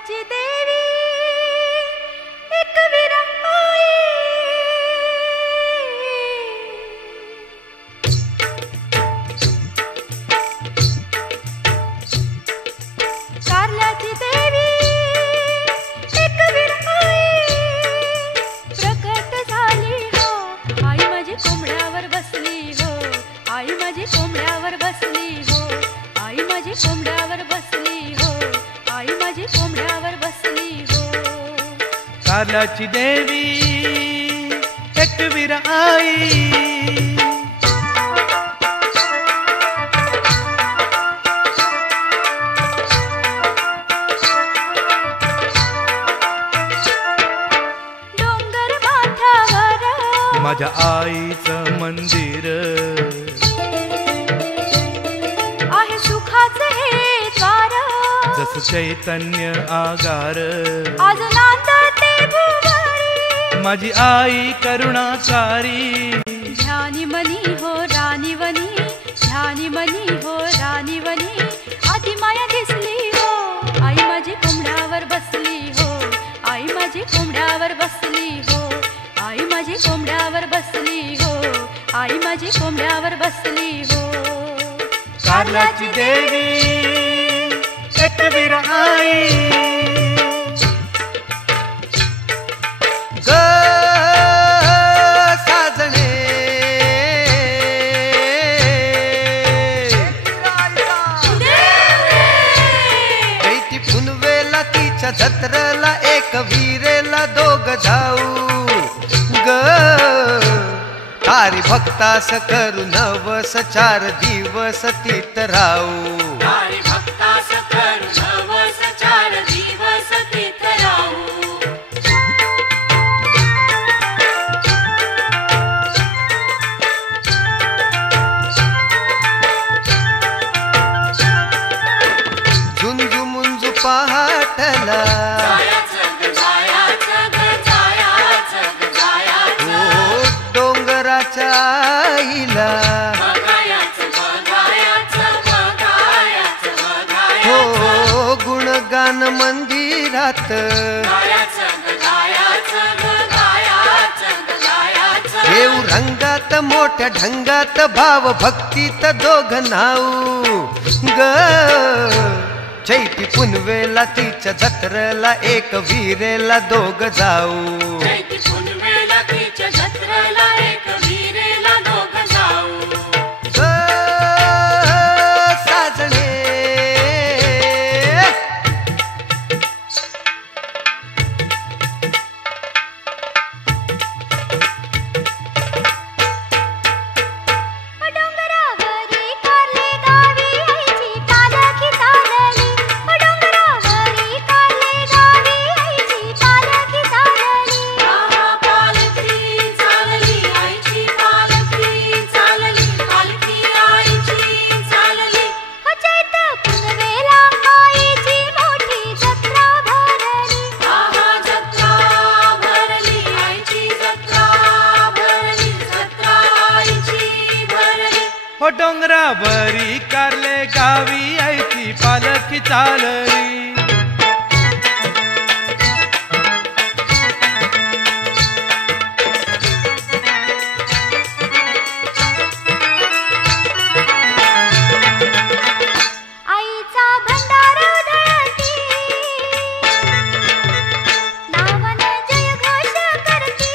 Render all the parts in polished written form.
कारल्याची देवी एक विरा आई, कारल्याची देवी एक विरा आई प्रकट झाली हो। आई माझी कोंबड्यावर बसली हो, आई माझी कोंबड्यावर बसली हो, आई माझी कोंबड्यावर बसली हो, आई माझी कोंबड्यावर बसली हो। कारल्याची देवी एकवीर आई, डोंगर माथ्यावर माझ्या आईचं मंदिर आहे सुखाचं हे द्वार, जसं चैतन्य आगार आज नांदते भुवरी माझी आई करुणाकारी। ध्यानी मनी हो राणीवनी, ध्यानी मनी हो राणीवनी आधी माया दिसली हो। आई माझी कोंबड्यावर बसली हो, आई माझी कोंबड्यावर बसली हो, आई माझी कोंबड्यावर बसली हो, आई माझी कोंबड्यावर बसली हो। कारल्याची देवी एकवीर आई, ग साजणे ऐती फुनवेला तिच्या जत्रला एक वीरेला दोघ जाऊ ग। तारी भक्तास करू नवस 4 दिवस तीत राहू, तारी भक्तास करू नवस 4 दिवस तीत राहू। झुंजू मुंजू पहाटला डोंगराच्या आईला हो गुणगान मंदिरात देव रंगात मोठ्या ढंगात भाव भक्तीत दोघ नाऊ ग। चैती पुनवेला तिच्या जत्रेला एक वीरेला दोघ जाऊ, चैती पुनवेला तिच्या जत्रेला एक वीरेला दोघ जाऊ। ग साजणे डोंगरावरी कारले गावी आईची पालखी चालली, डोंगरावरी कारले गावी आईची पालखी चालली, पालखी चालली आईची पालखी चालली, पालखी आईची चालली। चैत पुनवेला आईची मोठी जत्रा भरली, जत्रा भरली आईची जत्रा भरली, जत्रा आईची भरली। हो डोंगरावरी कारले गावी आईची पालखी चालली, आईचा भंडारा उधळती, नावाने जयघोष करती,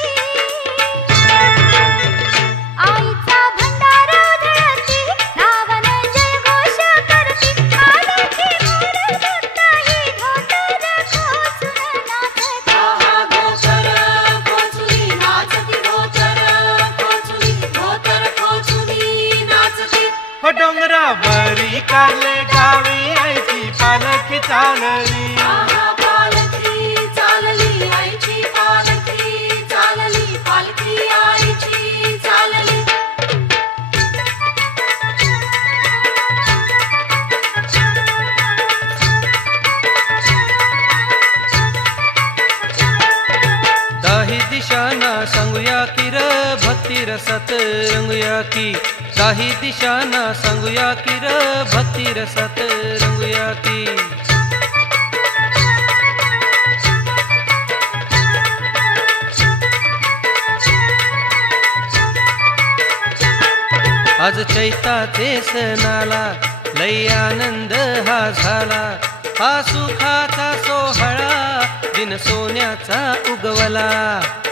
आईचा भंडारा उधळती, नावाने जयघोष करती। आलीची मोर सुटही धोतर खोचून नाचती, धोतर खोचून नाचती, धोतर खोचून नाचती। हो डोंगरावरी कारले गावी आईची पालखी चालली, पालखी चालली आईची पालखी चालली, पालखी आईची चालली। दाही दिशाना सांगूया की र भक्ती रसात रंगूया की, दाही दिशाना सांगूया की र भक्ती रसात रंगूया की। आज चैताचे सणाला लई आनंद हा झाला, हा सुखाचा सोहळा दिन सोन्याचा उगवला.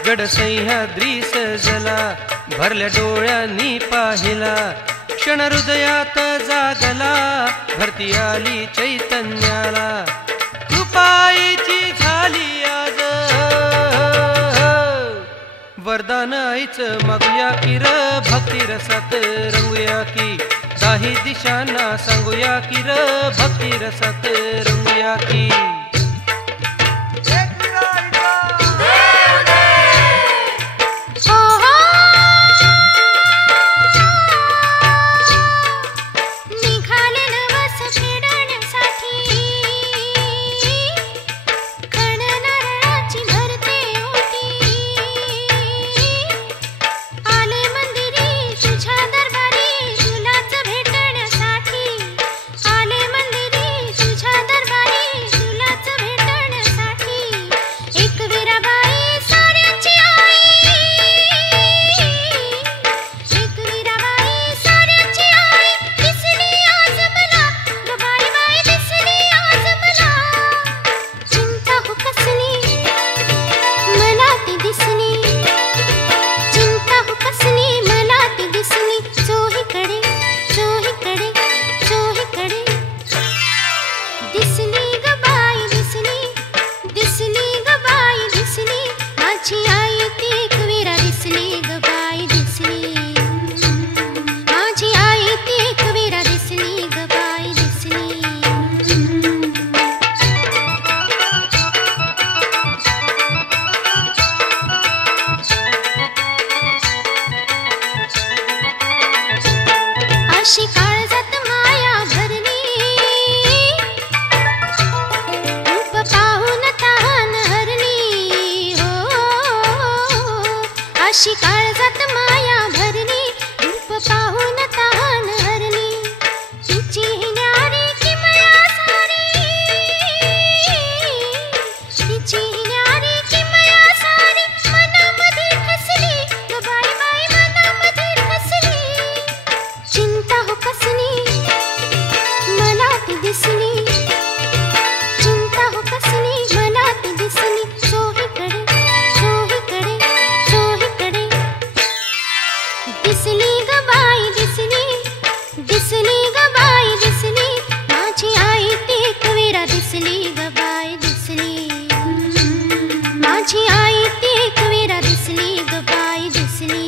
गड सह्याद्री सजला भरल्या डोळ्यांनी पाहिला, क्षण हृदयात जागला भरती आली चैतन्याला. कृपाईची झाली आज वरदान आईचं मागूया की र, भक्ती रसात रंगूया की, दाही दिशांना सांगूया की र, भक्ती रसात रंगूया की. अशी काळजात माया भरली, रूप पाहून तहान हरली हो. अशी काळजात माया भरली, रूप पाहून तहान हरली. तिची ही न्यारी किमया सारी, तिची ही न्यारी किमया सारी मनामध्ये खसली ग बाई बाई, मनामध्ये खसली. चिंता हो कसली मला ती दिसली, चिंता हो कसली मला ती दिसली. चोहीकडे चोहीकडे चोहीकडे दिसली ग बाई दिसली, दिसली ग बाई दिसली. माझी आई ती एकविरा दिसली ग बाई दिसली, माझी आई ती एकविरा दिसली ग बाई दिसली.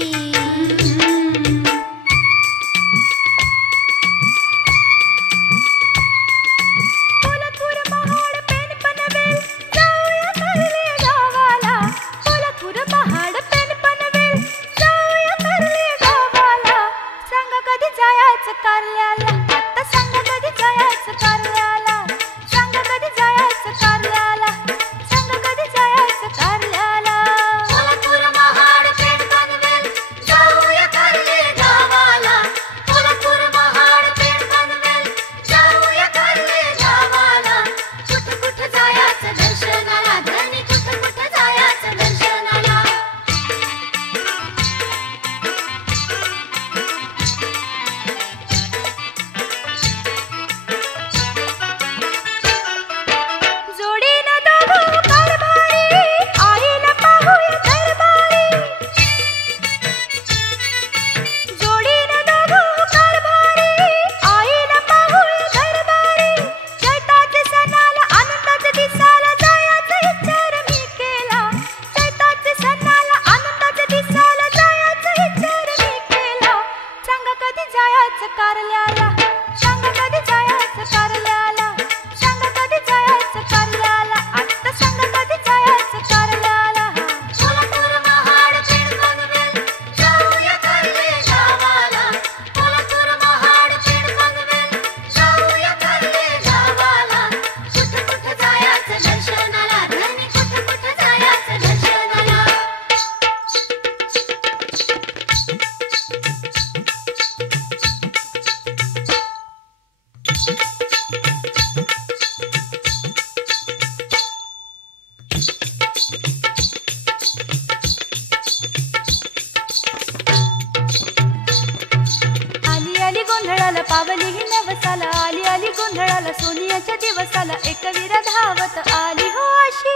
धावली ही नवसाला, आली आली गोंधळाला सोनियाच्या दिवसाला, एकवीर धावत आली हो अशी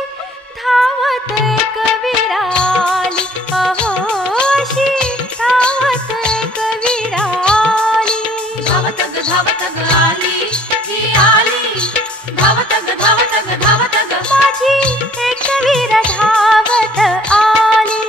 धावत एकवीर आली, अहो अशी धावत एकवीर आली. धावत ग आली ही आली, धावत ग माझी एकवीर धावत आली.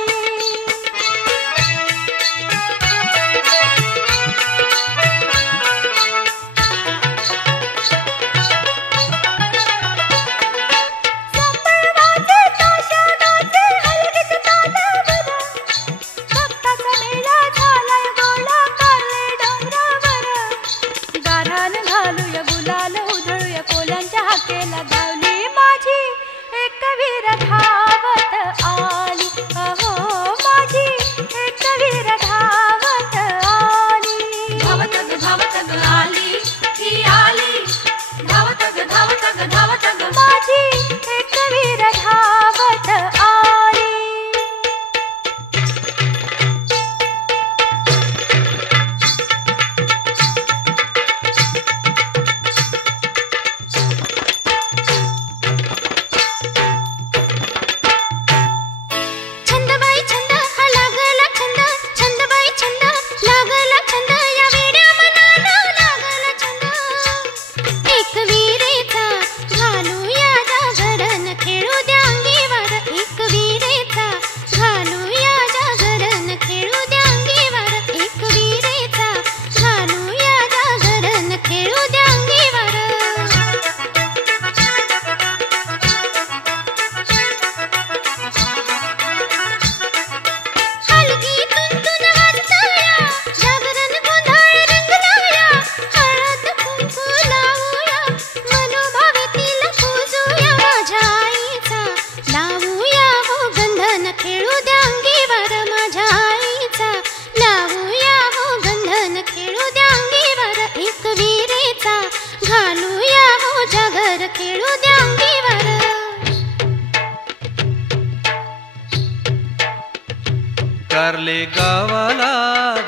कारले गावाला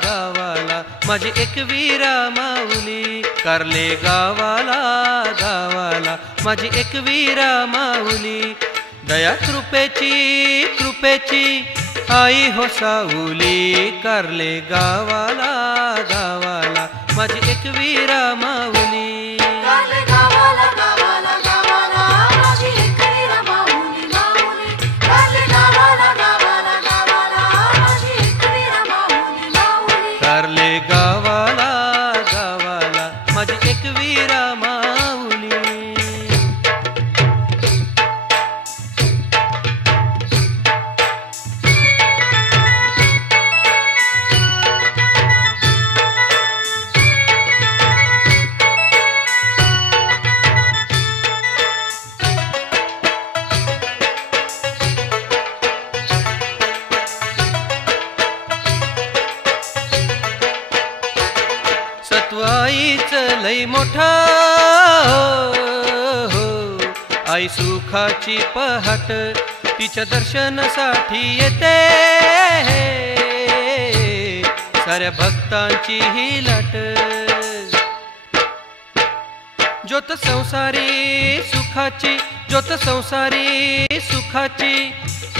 गावाला माझी एकवीरा माऊली, कारले गावाला गावाला माझी एकवीरा माऊली, दया कृपेची कृपेची आई हो साऊली, कारले गावाला गावाला माझी एकवीरा माऊली. कारले गावाला गावाला माझी एकवीरा माऊली. सत्वाईच लई मोठा हो, आई सुखाची पहाट तिच्या दर्शनासाठी येते, साऱ्या भक्तांची ही लाट. ज्योत संसारी सुखाची, ज्योत संसारी सुखाची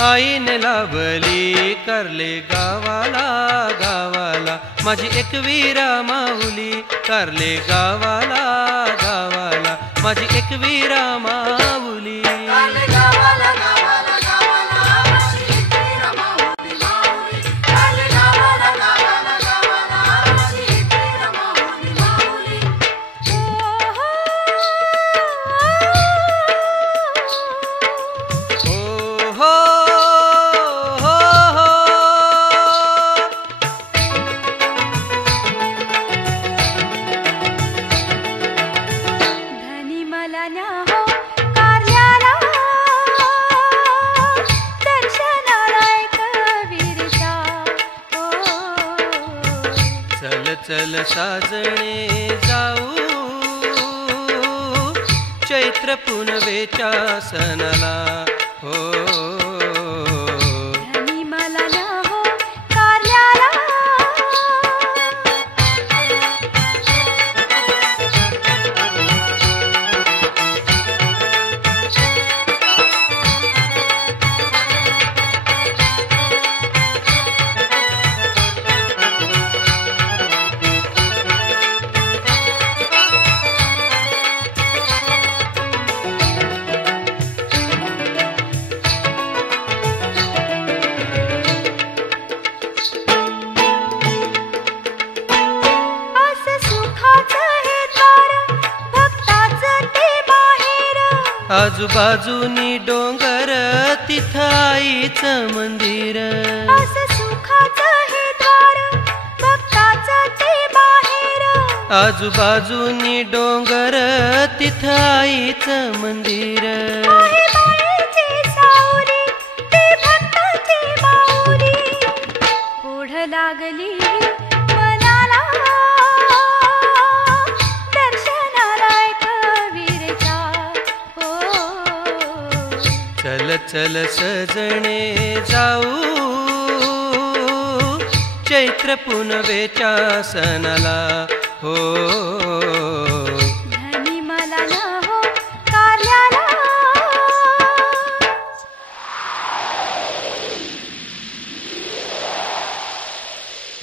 आईने लावली, कारले गावाला गावाला माझी एकवीरा माऊली, कारले गावाला गावाला माझी एकवीरा माऊली. चल साजणे जाऊ चैत्र पुनवेच्या सणाला हो. आजूबाजूनी डोंगर तिथं आईचं मंदिर असं सुखाचं हे द्वार भक्ताचं ते बाहेर आजूबाजूनी डोंगर तिथं आईचं मंदिर आहे मायेची सावरी ते भक्ताची माऊली ओढ लागली मनाला दर्शनाला एकवीरच्या चल चल सजणे जाऊ चैत्र पुनवेच्या सणाला हो धनी मला न हो कारल्याला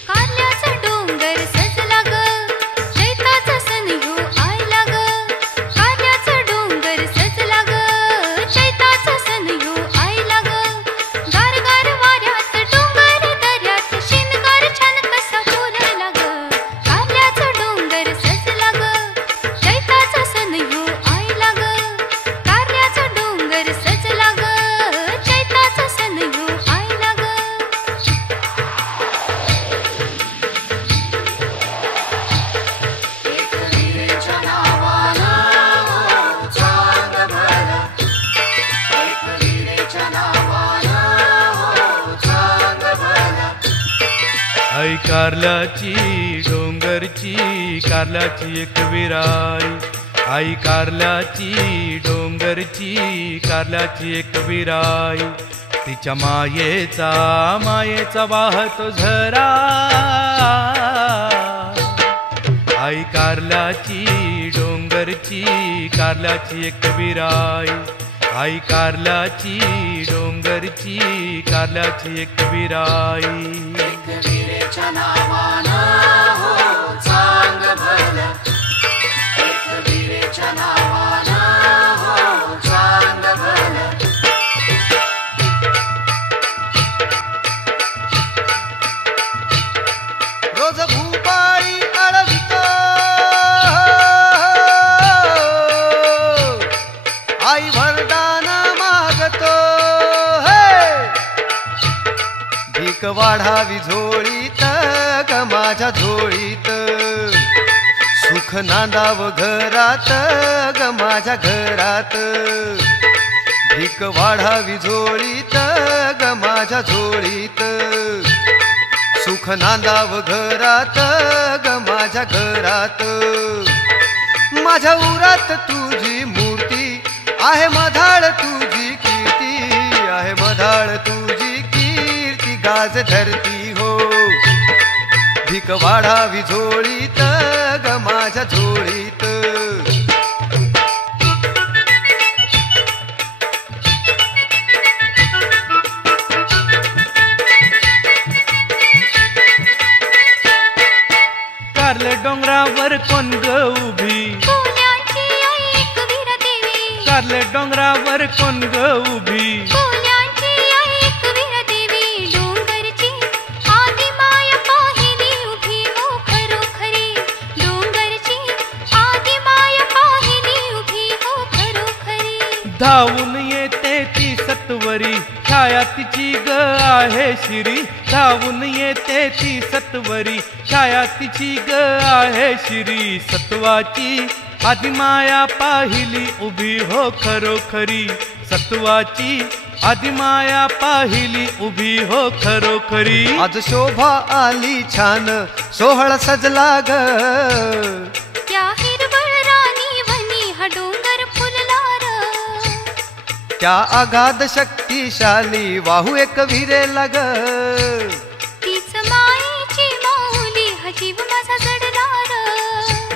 कारल्याचा डोंगर सजला ग चैताचा सण ह्यो आयला ग कारल्याचा डोंगर सजला ग चैताचा सण ह्यो आयला ग गार गार वाऱ्यात डोंगर दऱ्यात शिनगार छान कसा फुलला ग कारल्याचा डोंगर सजला ग चैताचा सण ह्यो आयला ग कारल्याचा डोंगर सजला ग चैताचा सण ह्यो आयला ग एकवीरेच्या नावानं हो चांग भलं एकवीरेच्या नावानं हो चांग भलं आई कारल्याची डोंगरची कारल्याची एक विराई आई कारल्याची डोंगरची कारल्याची एक विराई तिच्या मायेचा वाहतो झरा आई कारल्याची डोंगरची कारल्याची एक विराई आई कारल्याची डोंगरची कारल्याची एक विराई एकवीरेच्या नावानं हो चांग भलं एकवीरेच्या नावानं हो चांग भलं रोज भूपाळी अळवितो आई वरदान मागतो हे भीक वाढावी झोळीत ग माझ्या झोळीत सुख नांदाव घरात ग माझ्या घरात भीक वाढावी झोळीत ग माझ्या झोळीत सुख नांदाव घरात ग माझ्या घरात माझ्या उरात तुझी मूर्ती आहे मधाळ तुझी कीर्ती आहे मधाळ तुझी कीर्ती गाज धरती हो भीक वाढावी झोळीत ग माझ्या झोळीत कारल्या डोंगरावर कोण ग उभी फुलांची आई एकवीरा देवी कारल्या डोंगरावर कोण ग उभी फुलांची आई एकवीरा देवी डोंगरची आदी माया पाहिली उभी हो खरोखरी डोंगरची आदी माया पाहिली उभी हो खरोखरी धावून येते ती सत्वरी छाया तिची ग आहे शिरी धावून येते ती सत्वरी छाया तिची ग आहे शिरी सत्वाची आदिमाया पाहिली उभी हो खरोखरी सत्वाची आदिमाया पाहिली उभी हो खरोखरी आज शोभा आली छान सोहळा सजला ग त्या हिरवळ राणी वनी हा डोंगर फुलला र त्या अगाध शक्तिशाली वाहू एक विरेला ग तीच मायेची माऊली हा जीव माझा जडला र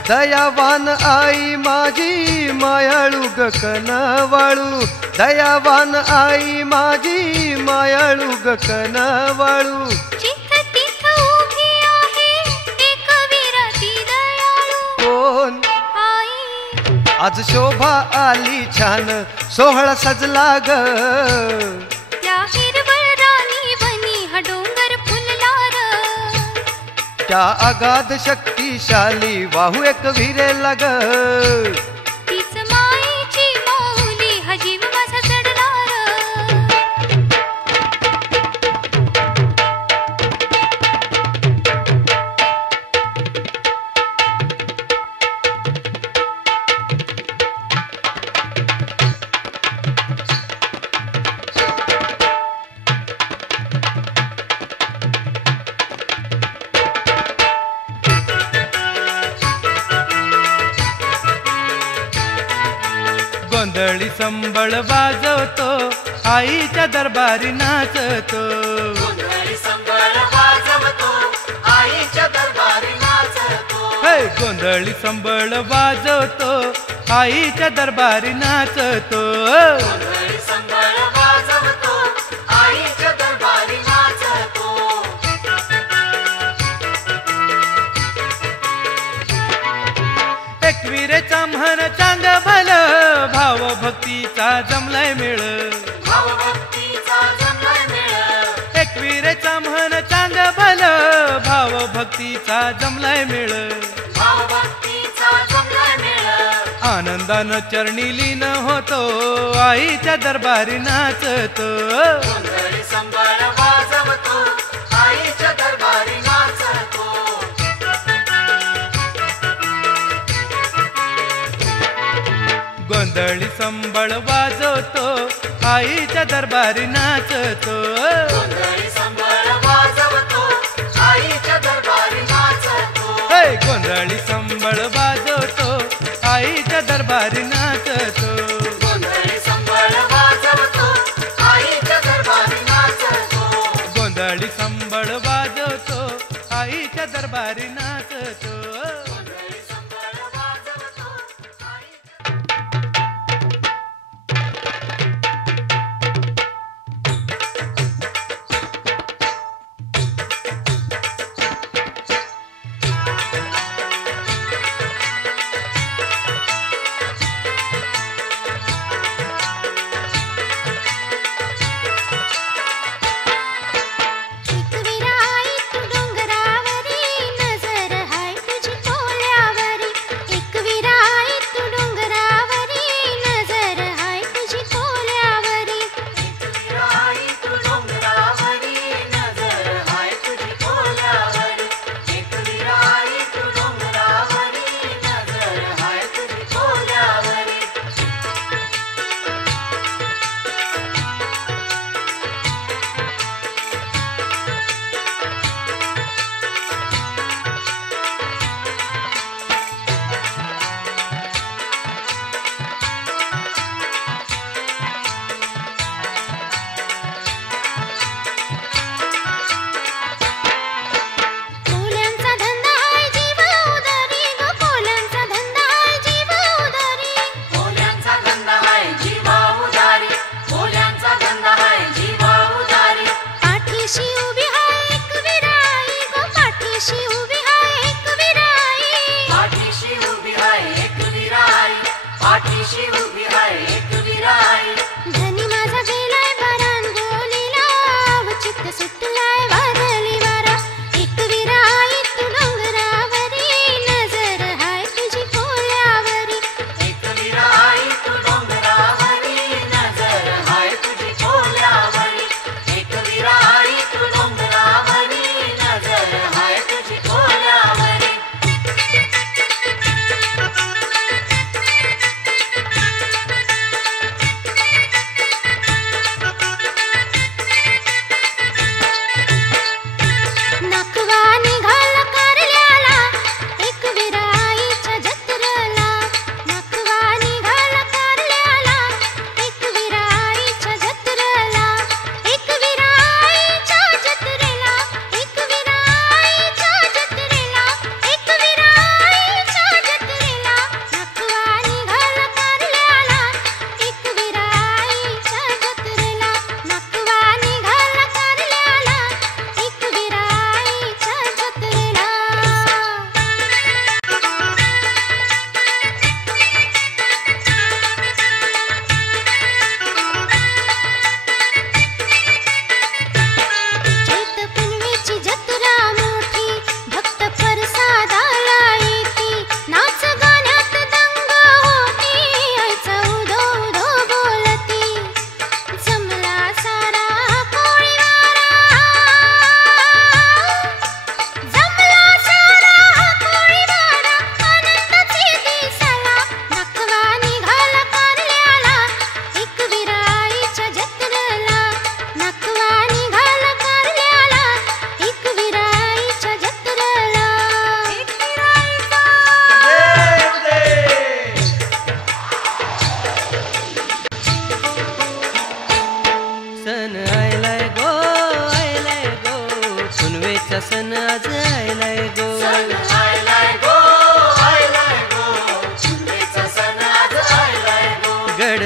दयावान आई माझी मायाळू ग कनवाळू दयावान आई माझी मायाळू ग कनवाळू जिथं तिथं उभी आहे एकवीरा ती दयाळू कोण आई आज शोभा आली छान सोहळा सजला ग त्या हिरवळ राणी वनी हा डोंगर फुलला र त्या अगाध शक्तिशाली वाहू एक विरेला ग तीच मायेची माऊली गोंधळी संबळ वाजवतो आईच्या दरबारी नाचतो. गोंधळी संबळ वाजवतो आईच्या दरबारी नाचतो. हे गोंधळी संबळ वाजवतो आईच्या दरबारी नाचतो. गोंधळी संबळ वाजवतो आईच्या दरबारी नाचतो. एकविरेचा म्हण चांग भल भाव भक्तीचा जमलाय मेळ. भावभक्तीचा जमलाय मेळ. एकविरेचा म्हण चांग भल भाव भक्तीचा जमलाय मेळ. भावभक्तीचा जमलाय मेळ. आनंदानं चरणी लीन होतो आईच्या दरबारी नाचतो. गोंधळी संबळ वाजवतो आईच्या दरबारी नाचतो. गोंधळी संबळ वाजवतो आईच्या दरबारी नाचतो. गोंधळी संबळ वाजवतो आईच्या दरबारी नाचतो. हे गोंधळी संबळ वाजवतो आईच्या दरबारी नाचतो. गोंधळी संबळ वाजवतो आईच्या दरबारी नाचतो. गोंधळी संबळ वाजवतो आईच्या दरबारी नाचतो. गोंधळी संबळ वाजवतो आईच्या एकविरा आई तू डोंगरावरी नजर हाय तुझी कोल्यावरी. एकविरा आई तू डोंगरावरी नजर हाय तुझी कोल्यावरी. आई तू डोंगरावरी नजर हाय तुझी कोल्यावरी. एकविरा आई तू डोंगरावरी नजर हाय तुझी कोल्यावरी. कोल्यांचा धंदा हाय जीव उदारी ग कोल्यांचा धंदा हाय जीव उदारी. कोल्यांचा धंदा हाय जीवा उदारी. कोल्यांचा धंदा हाय जीवा उदारी. पाठीशी उभी हाय एकविरा आई ग पाठीशी उभी हाय एकविरा आई. पाठीशी उभी हाय एकविरा आई. पाठीशी उभी हाय एकविरा आई. धनी माझा गेलाय परांगोलीला अवचित सुटलाय वादळी वारा. एकविरा आई तू डोंगरावरी नजर हाय तुझी कोल्यावरी. एकविरा आई तू डोंगरावरी नजर हाय तुझी कोल्यावरी. एकविरा आई तू डोंगरावरी नजर हाय तुझी कोल्यावरी.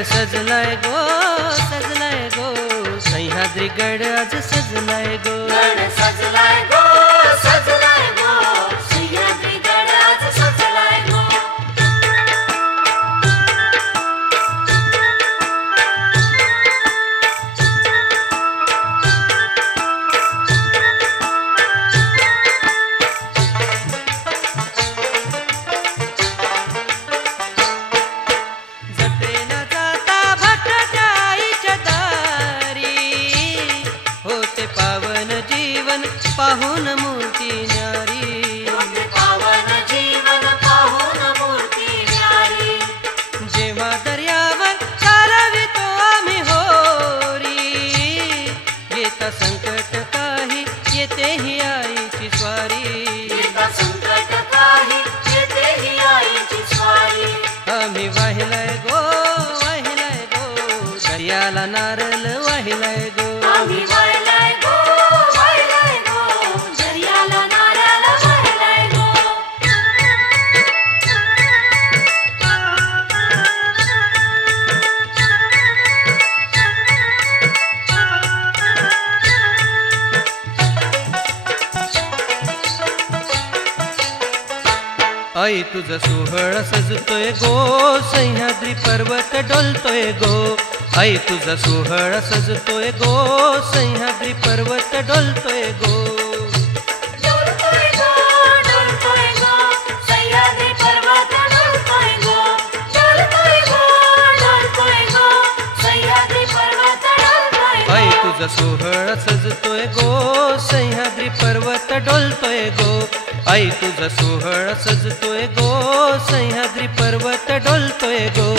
गड सजलाय गो सह्याद्री गड आज सजलाय गो गड सजलाय गो सह्याद्री गड आज सजलाय गो जत्रेला जाता भक्ताच्या आईच्या दारी होते पावन जीवन पाहून मूर्ती न्यारी होते पावन जीवन पाहून मूर्ती न्यारी जेव्हा दर्यावर चालवितो आम्ही होरी येता संकट काही येतेही आईची स्वारी येता संकट काही येतेही आईची स्वारी आम्ही वाहिलाय गो दर्याला नारळ वाहिलाय गो आम्ही वाहिलाय गो दर्याला नारळ वाहिलाय गो आई तुझा सोहळा सजतोय गो सह्याद्री पर्वत डोलतोय गो आई तुझा सोहळा सजतोय गो सह्याद्री पर्वत डोलतोय गो डोलतोय गो सह्याद्री पर्वत डोलतोय गो डोलतोय गो सह्याद्री पर्वत डोलतोय गो आई तुझा सोहळा सजतोय गो सह्याद्री पर्वत डोलतोय गो आई तुझा सोहळा सजतोय गो सह्याद्री पर्वत डोलतोय गो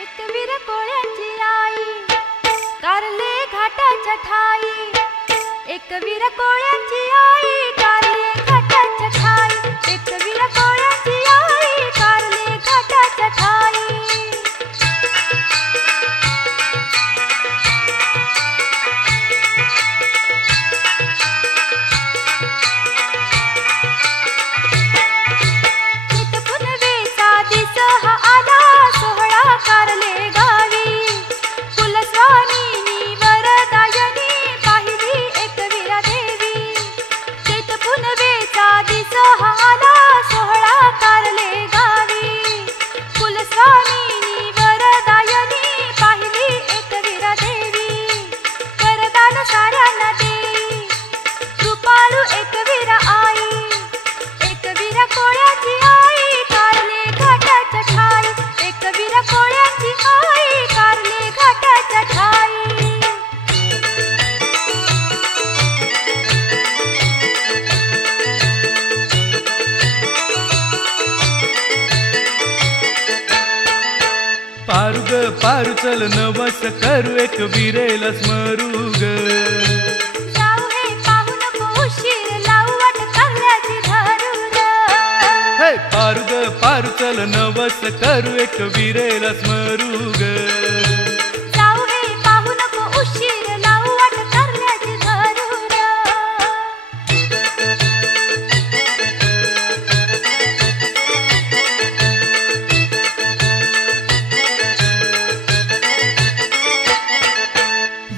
एकवीर कोळ्यांची आई कारले घाटाच्या ठाई एकवीर कोळ्यांची आई कारले घाटाच्या ठाई एकवीर कोळ्यांची आई कारले घाटाच्या ठाई चितपुनवेचा दिस हा आला सोहळा कारले गावी कुलस्वामिनी वरदायनी पाहिली एकवीरा देवी चितपुनवेचा दिस हा आला सोहळा कारले गावी कुलस्वामिनी वरदायनी पाहिली एकवीरा देवी वरदान साऱ्यांना देई कृपाळू एकवीरा आई एकवीरा कोळ्याची आई कारले घाटाच्या ठाई एकवीरा कोळ्याची आई कारले घाटाच्या ठाई पारुग पारू चल नवस करू एक विरेला स्मरुग जाऊ हे पाहू नको उशीर लावू वाट कारल्याची धरूर हे पारुग पारू चल नवस करू एक विरेला स्मरुग जाऊ हे पाहू नको उशीर लावू वाट कारल्याची धरूर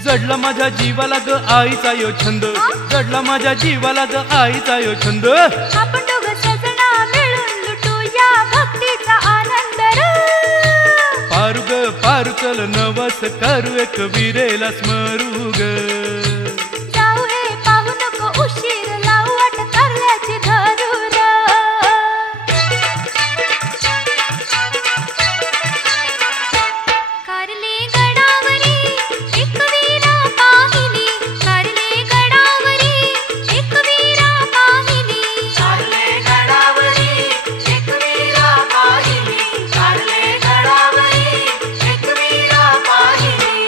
जडला माझ्या जीवाला ग आईचा यो छंद जडला माझ्या जीवाला ग आईचा यो छंद आपण दोघं सजना मिळून लुटूया भक्तीचा आनंद र पारुग पारू चल नवस करू एक विरेला स्मरुग जाऊ हे पाहू नको उशीर लावू वाट कारल्याची धरूर कारले गडावरी एकवीरा पाहिली कारले गडावरी एकवीरा पाहिली कारले गडावरी एकवीरा पाहिली कारले गडावरी एकवीरा पाहिली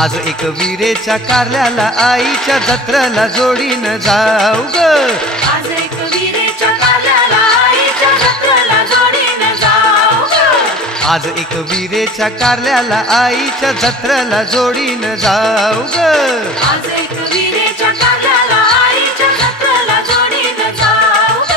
आज एक विरेच्या कारल्याला आईच्या जत्रेला जोडीनं जाऊ ग. आज एक विरेच्या कारल्याला आईच्या जत्रेला जोडीनं जाऊ ग. आज एक विरेच्या कारल्याला आईच्या जत्रेला जोडीनं जाऊ ग. आज एक विरेच्या कारल्याला आईच्या जत्रेला जोडीनं जाऊ ग.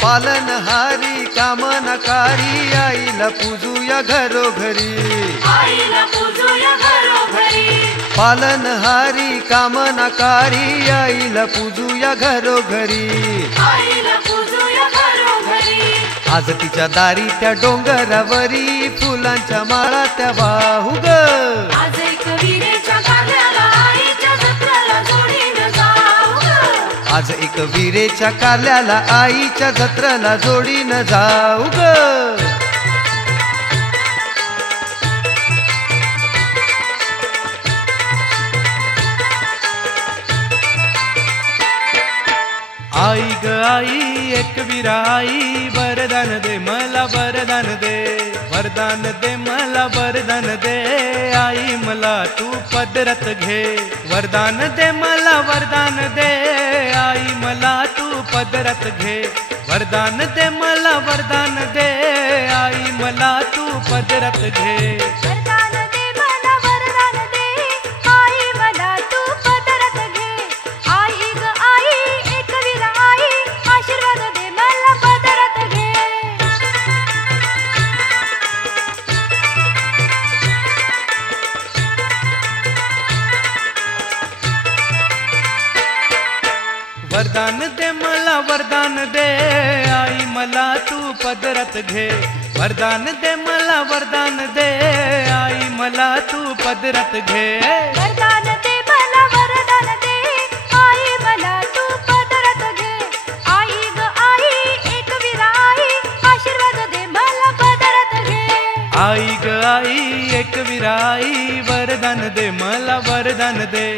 पालनहारी कामनाकारी आईला पूजूया घरोघरी. आईला पूजूया घरोघरी. पालनहारी कामनाकारी आईला पूजूया घरोघरी. आईला पूजूया घरोघरी. आज तिच्या दारी त्या डोंगरावरी फुलांच्या माळा त्या वाहू ग. आज एक विरेच्या कारल्याला आईच्या जत्रेला जोडीनं जाऊ ग. आज एक विरेच्या कारल्याला आईच्या जत्रेला जोडीनं जाऊ ग. आई ग आई एकवीरा आई वरदान दे मला वरदान दे. वरदान दे मला वरदान दे. आई मला तू पदरात घे. वरदान दे मला वरदान दे. आई मला तू पदरात घे. वरदान दे मला वरदान दे. आई मला तू पदरात घे. वरदान दे मला वरदान दे. आई मला तू पदरात घे. आई ग आई एकवीरा आई आशीर्वाद दे मला पदरात घे. वरदान दे मला वरदान दे. आई मला तू पदरात घे. वरदान दे मला वरदान दे. आई मला तू पदरात घे. वरदान दे मला वरदान दे. आई मला तू पदरात घे. आई ग आई एकवीरा आई आशीर्वाद दे मला पदरात घे. आई ग आई एकवीरा आई वरदान दे मला वरदान दे.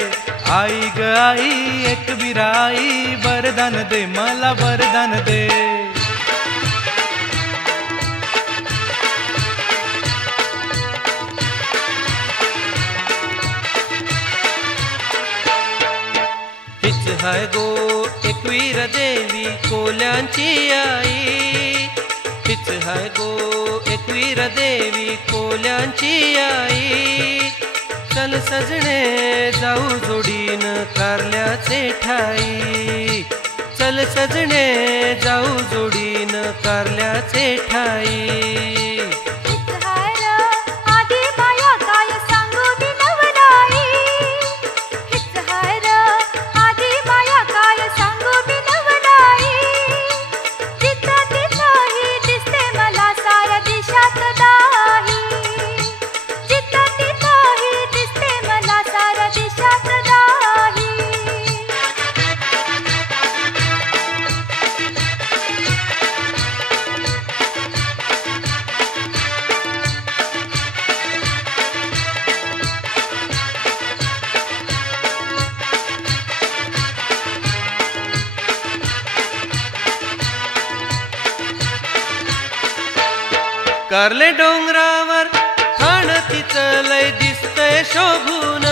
आई ग आई एकवीरा आई वरदान दे मला वरदान दे. हीच हाय गो एकवीर देवी कोल्यांची आई. हीच हाय गो एकवीर देवी कोल्यांची आई. चल सजणे जाऊ जोडीन कारल्याचे ठाई. चल सजणे जाऊ जोडीन कारल्याचे ठाई. हीच हाय र आधी माया काय सांगू मी नवलाई. हीच हाय र आधी माया काय सांगू मी नवलाई. जिथं तिथंही दिसते मला साऱ्या दिशात दाही. जिथं तिथंही दिसते मला साऱ्या दिशात दाही. कारले डोंगरावर ठाण तिचं लय दिसतंय शोभून.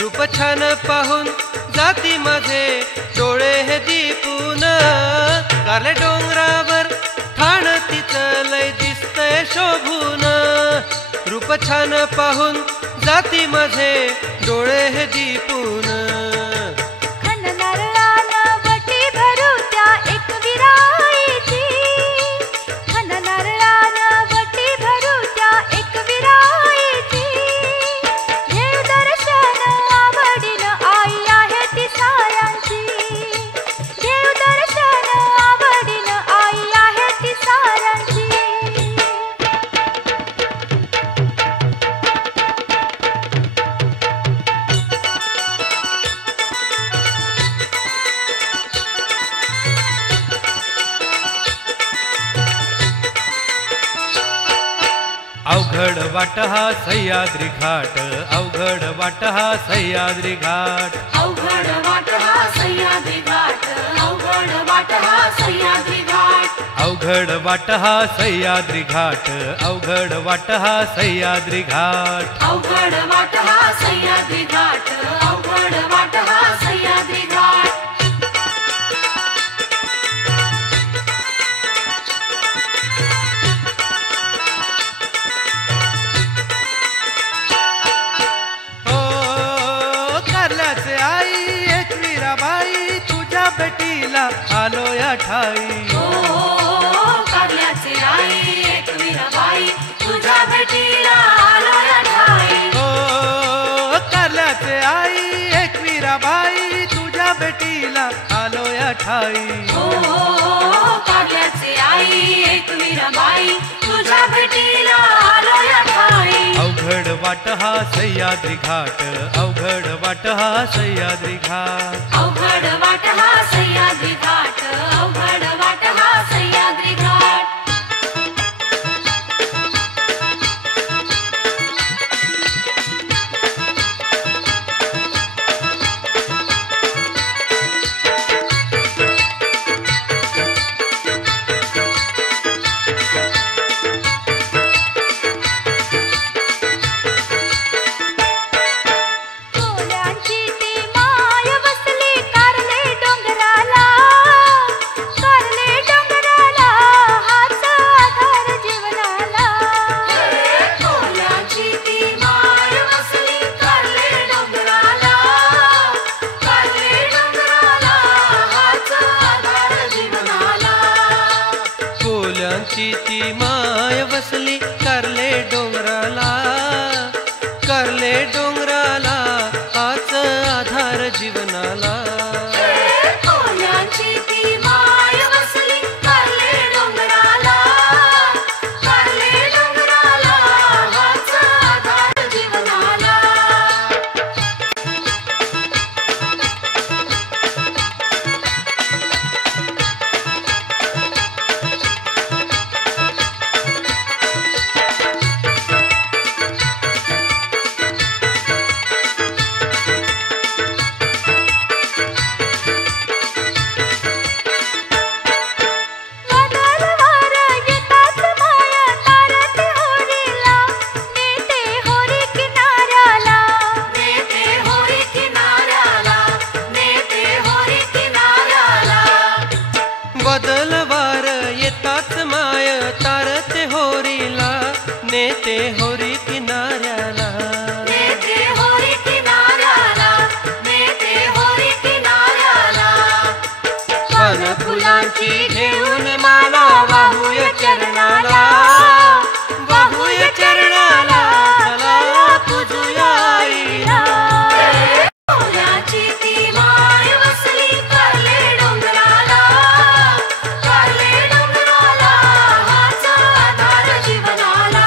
रूप छान पाहून जाती माझे डोळे हे दीपून. कारले डोंगरावर ठाण तिचं लय दिसतंय शोभून. रूप छान पाहून जाती माझे डोळे हे दीपून. खन नारळानं वटी भरू त्या एकवीरा आईची. खन नारळानं वटी भरू त्या एकवीरा आईची. देव दर्शन आवडीनं आई आहे ती साऱ्यांची. देव दर्शन आवडीनं आई आहे ती साऱ्यांची. अवघड वाट हा सह्याद्री घाट. अवघड वाट हा सह्याद्री घाट. अवघड वाट हा सह्याद्री घाट. अवघड वाट हा सह्याद्री घाट. अवघड वाट हा सह्याद्री घाट, अवघड वाट हा सह्याद्री घाट. अवघड वाट हा सह्याद्री घाट, अवघड वाट हा सह्याद्री घाट. ओ कारल्याचे आई एकवीराबाई, तुझ्या भेटीला आलो या ठाई. कारल्याचे आई एकवीराबाई, तुझ्या भेटीला आलो या ठाई. ओ कारल्याचे आई एकवीराबाई, तुझ्या भेटीला आलो या ठाई. कारल्याचे आई एकवीराबाई, तुझ्या भेटीला आलो या ठाई. अवघड वाट हा सह्याद्री घाट, अवघड वाट हा सह्याद्री घाट. अवघड वाट हा सह्याद्री घाट, अवघड वाट हा सह्याद्री घाट. कोल्यांची ती माय बसली कारले डोंगराला, कारले डोंगराला हाच आधार जीवनाला. कोल्यांची ती माय बसली कारले डोंगराला, कारले डोंगराला हाच आधार जीवनाला. कोल्यांची ती माय बसली कारले डोंगराला, कारले डोंगराला हाच आधार जीवनाला. कोल्यांची ती माय बसली कारले डोंगराला, कारले डोंगराला हाच आधार जीवनाला. वादळवार येतात माया तारते होरीला, नेते होरी किनाऱ्याला. नेते होरी किनाऱ्याला, नेते होरी किनाऱ्याला. बदलवार येताच माय तारते होरीला, नेते होरी किनाऱ्याला. नेते होरी किनाऱ्याला, नेते होरी किनाऱ्याला. पान फुलांची घेऊन माला वाहूय चरणाला, वाहूय चरणाला चला पूजूया आईला. कोल्यांची ती माय बसली कारले डोंगराला, कारले डोंगराला हाच आधार जीवनाला.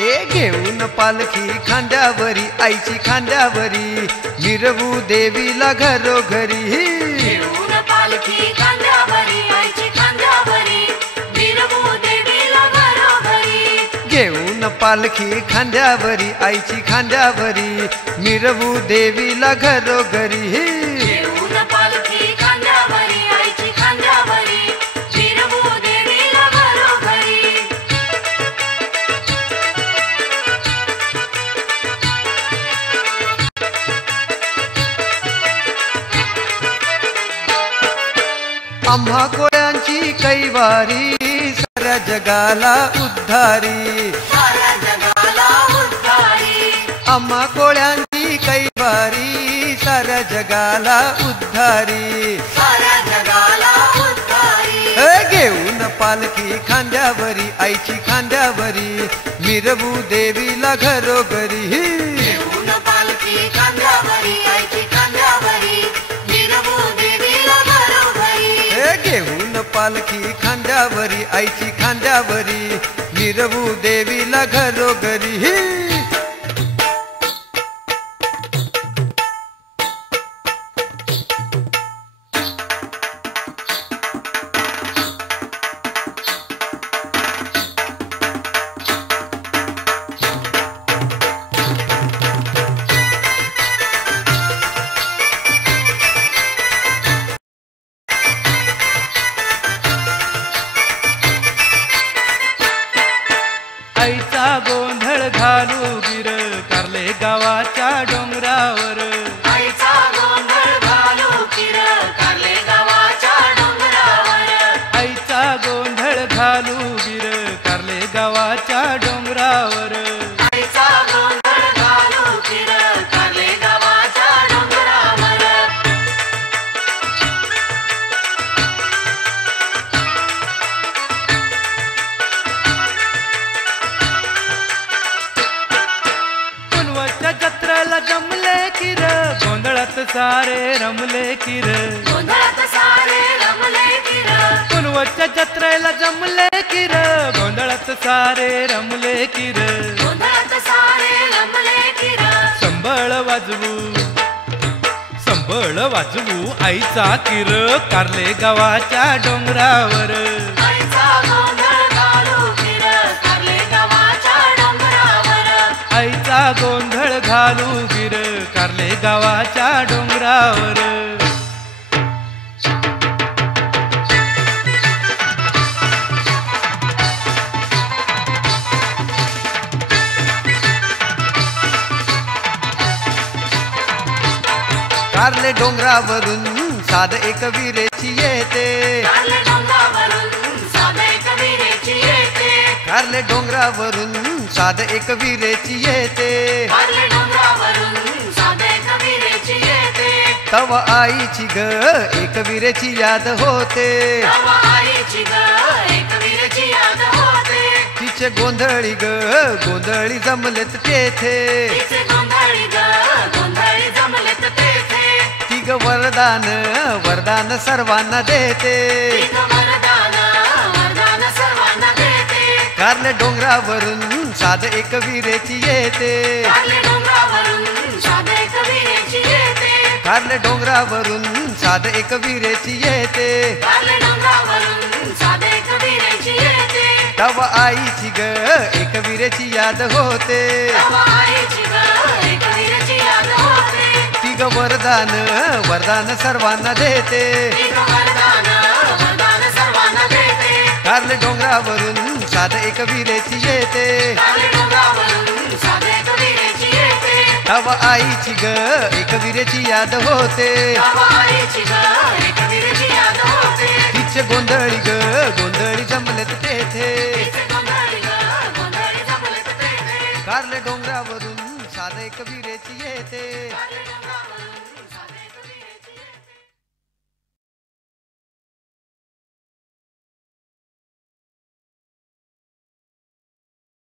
ए घेऊन पालखी खांद्यावरी आईची खांद्यावरी, मिरवू देवीला घरोघरी. घेऊन पालखी खांद्यावरी आईची खांद्यावरी, मिरवू देवीला घरोघरी. घेऊन पालखी खांद्यावरी आईची खांद्यावरी, मिरवू देवीला घरोघरी. घेऊन पालखी खांद्यावरी आईची खांद्यावरी, मिरवू देवीला घरोघरी. आम्हा कोळ्यांची कैवारी, साऱ्या जगाला उद्धारी. साऱ्या जगाला उद्धारी. आम्हा कोळ्यांची कैवारी, साऱ्या जगाला उद्धारी. साऱ्या जगाला उद्धारी. घेऊन पालखी खांद्यावरी आईची खांद्यावरी, मिरवू देवीला घरोघरी. घेऊन पालखी खांद्यावरी आईची खांद्यावरी, मिरवू देवीला घरोघरी. घेऊन पालखी खांद्यावरी आईची खांद्यावरी, मिरवू देवीला घरोघरी. सारे रमले किर गोंधळात सारे रमले किर कुलवच्या जत्रेला जमले किर गोंधळात सारे रमले किर गोंधळात सारे रमले किर संबळ वाजवू आईचा किर कारले गावाच्या डोंगरावर आईचा गोंधळ घालू किर कारले गावाच्या डोंगरावर आईचा गोंधळ घालू गिर कारले गावाच्या डोंगरावर कारले डोंगरावरून साध एक विरेची येते कारले डोंगरावरून साधे कबीरेची येते कारले डोंगरावरून साध एक विरेची येते कारले डोंगरावरून साधे कबीरेची येते तव आईची ग एक विरेची याद होते तवा आईची ग एक वीरेची याद होते तिचे गोंधळी ग गोंधळी जमलेत तेथे तिचे गोंधळी ग गोंधळी जमलेत तेथे ती ग वरदान वरदान सर्वांना देते तिचं वरदान वरदान सर्वांना देते कारले डोंगरावरून साध एक विरेची येते कारले डोंगरावरून साधे कबीरेची येते कारले डोंगरावरून साध एक विरेची येते कारले डोंगरावरून साधे कबीरेची येते तव आईची ग एक विरेची याद होते तवा आईची ग एक वीरेची याद होते ती ग वरदान वरदान सर्वांना देते तिचं वरदान वरदान सर्वांना देते कारले डोंगरावरून साध एक विरेची येते कारले डोंगरावरून साधे कबीरेची येते तव आईची ग एक विरेची याद होते तवा आईची ग एक वीरेची याद होते तिचे गोंधळी ग गोंधळी जमलेत तेथे तिचे गोंधळी ग गोंधळी जमलेत तेथे कारले डोंगरावरून साध एक विरेची येते